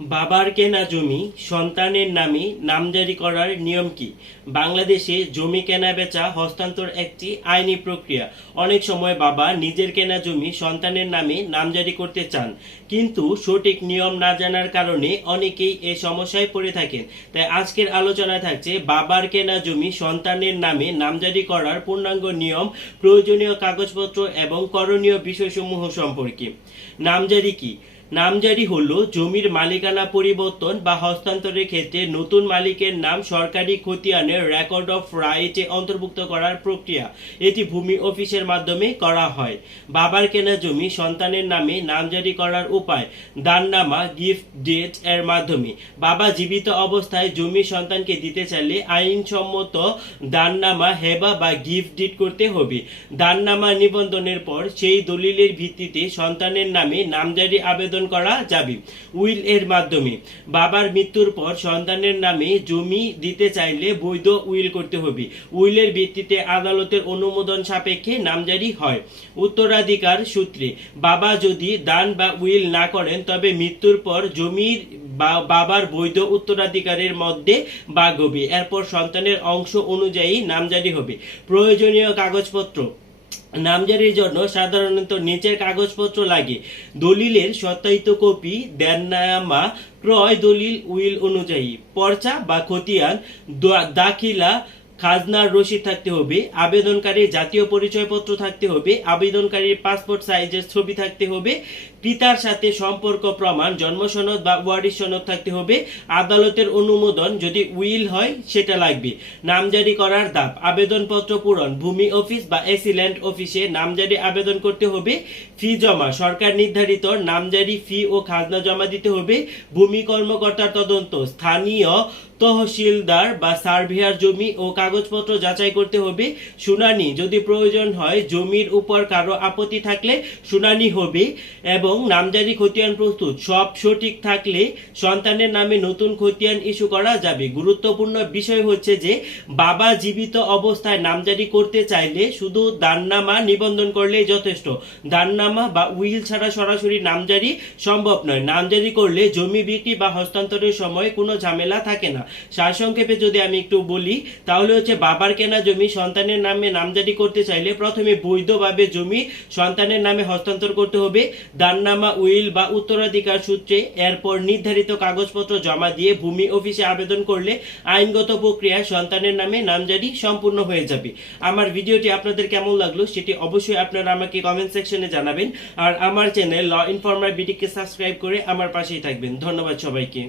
বাবার কেনা জমি সন্তানের নামে নামজারি করার নিয়ম কি? বাংলাদেশে জমি কেনা বেচা হস্তান্তর একটি আইনি প্রক্রিয়া। অনেক সময় বাবা নিজের কেনা জমি সন্তানের নামে নামজারি করতে চান, কিন্তু সঠিক নিয়ম না জানার কারণে অনেকেই এ সমস্যায় পড়ে থাকেন। তাই আজকের আলোচনা থাকছে বাবার কেনা জমি সন্তানের নামে নামজারি করার পূর্ণাঙ্গ নিয়ম, প্রয়োজনীয় কাগজপত্র এবং করণীয় বিষয়সমূহ সম্পর্কে। নামজারি কি? নামজারি হলো জমির মালিকানা পরিবর্তন বা হস্তান্তরের ক্ষেত্রে নতুন মালিকের নাম সরকারি খতিয়ানের রেকর্ড অফ রাইটে অন্তর্ভুক্ত করার প্রক্রিয়া। এটি ভূমি অফিসের মাধ্যমে করা হয়। বাবার কেনা জমি সন্তানের নামে নামজারি করার উপায়: দাননামা, গিফট ডিড এর মাধ্যমে। বাবা জীবিত অবস্থায় জমি সন্তানকে দিতে চাইলে আইনসম্মত দাননামা, হেবা বা গিফট ডিড করতে হবে। দাননামা নিবন্ধনের পর সেই দলিলের ভিত্তিতে সন্তানের নামে নামজারি আবেদন করা যাবে। উইল এর মাধ্যমে। বাবার মৃত্যুর পর সন্তানের নামে জমি দিতে চাইলে বৈধ উইল করতে হবে। উইলের ভিত্তিতে আদালতের অনুমোদন সাপেক্ষে নামজারি হয়। উত্তরাধিকার সূত্রে। বাবা যদি দান বা উইল না করেন তবে মৃত্যুর পর জমির বাবার বৈধ উত্তরাধিকারের মধ্যে ভাগ হবে। এরপর সন্তানের অংশ অনুযায়ী নামজারি হবে। প্রয়োজনীয় কাগজপত্র। নামজারির জন্য সাধারণত নিচের কাগজপত্র লাগে: দলিলের সত্যায়িত কপি, দেননামা, ক্রয় দলিল উইল অনুযায়ী, পর্চা বা খতিয়ান, দাখিলা, খাজনার রসিদ থাকতে হবে, আবেদনকারীর জাতীয় পরিচয়পত্র থাকতে হবে, আবেদনকারীর পাসপোর্ট সাইজের ছবি থাকতে হবে, পিতার সাথে সম্পর্ক প্রমাণ, জন্ম সনদ বা ওয়ারিশ সনদ থাকতে হবে, আদালতের অনুমোদন যদি উইল হয় সেটা লাগবে। নামজারি করার ধাপ: আবেদনপত্র পূরণ, ভূমি অফিস বা এসিল্যান্ড অফিসে নামজারি আবেদন করতে হবে। ফি জমা: সরকার নির্ধারিত নামজারি ফি ও খাজনা জমা দিতে হবে। ভূমি কর্মকর্তার তদন্ত: স্থানীয় তহসিলদার বা সার্ভেয়ার জমি ও কাগজপত্র যাচাই করতে হবে। শুনানি: যদি প্রয়োজন হয়, জমির উপর কারো আপত্তি থাকলে শুনানি হবে। এবং নামজারি খতিয়ান প্রস্তুত: সব সঠিক থাকলে সন্তানের নামে নতুন খতিয়ান ইস্যু করা যাবে। গুরুত্বপূর্ণ বিষয় হচ্ছে যে বাবা জীবিত অবস্থায় নামজারি করতে চাইলে শুধু দাননামা নিবন্ধন করলেই যথেষ্ট। দাননামা বা উইল ছাড়া সরাসরি নামজারি সম্ভব নয়। নামজারি করলে জমি বিক্রি বা হস্তান্তরের সময় কোনো ঝামেলা থাকে না। সারসংক্ষেপে যদি আমি একটু বলি তাহলে হচ্ছে বাবার কেনা জমি সন্তানের নামে নামজারি করতে চাইলে প্রথমে বৈধভাবে জমি সন্তানের নামে হস্তান্তর করতে হবে, দাননামা, উইল বা উত্তরাধিকার সূত্রে। এরপর নির্ধারিত কাগজপত্র জমা দিয়ে ভূমি অফিসে আবেদন করলে আইনগত প্রক্রিয়ায় সন্তানের নামে নামজারি সম্পূর্ণ হয়ে যাবে। আমার ভিডিওটি আপনাদের কেমন লাগলো সেটি অবশ্যই আপনারা আমাকে কমেন্ট সেকশনে জানাবেন। আর আমার চ্যানেল ল ইনফর্মার বিডিকে সাবস্ক্রাইব করে আমার পাশেই থাকবেন। ধন্যবাদ সবাইকে।